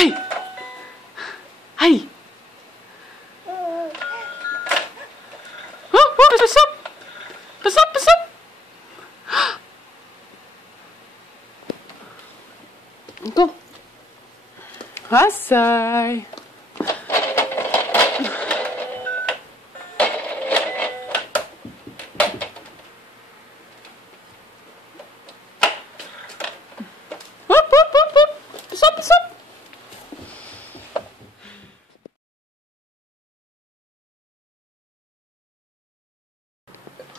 Hey! Hey! Oh, pas op! Pas op, pas op! Kom. Hassai. Hop, hop, hop, hop. Pas op, pas op.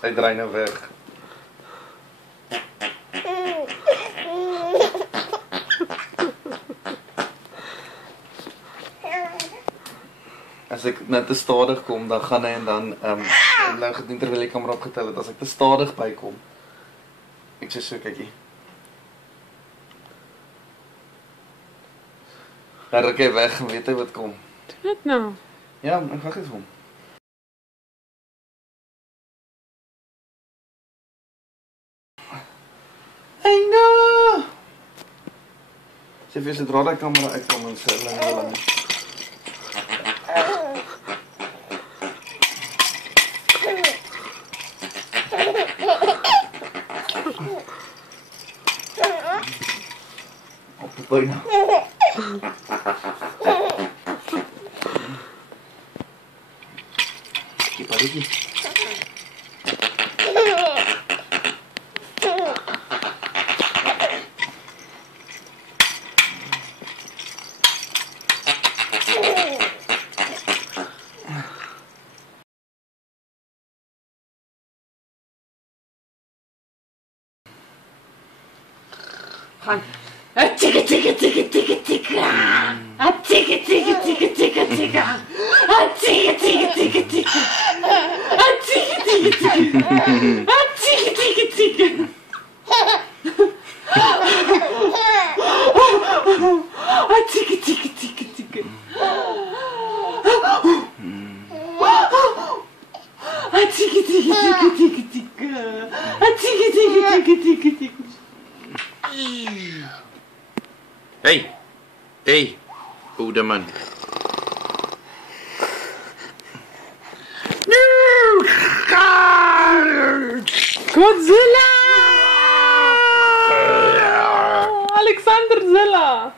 Hij draait nou weg. Als ik net te stadig kom, dan gaan hij en dan nou gedoen terwyl die camera opgetel het. As ek te stadig bykom. Ek sê so, kykie. Dan ruk hy weg en weet hy wat kom. Wat nou? Ja, ek gaan vir hom. Eina! Sê vir sodra die camera uitkom en sê hulle nie. Op de bijna. Die palletje. Gaan. Tikka, tikka, tikka, tikka, tikka. Tikka, tikka, tikka, tikka, tikka. Tikka, tikka, tikka, tikka. Tikka, tikka, tikka. Tikka, tikka, tikka. Tikka, tikka, tikka, tikka. Tikka, tikka, tikka, tikka, tikka. Tikka, tikka, tikka, tikka, tikka. Hey! Hey! Goede man. Godzilla! Alexander Zilla!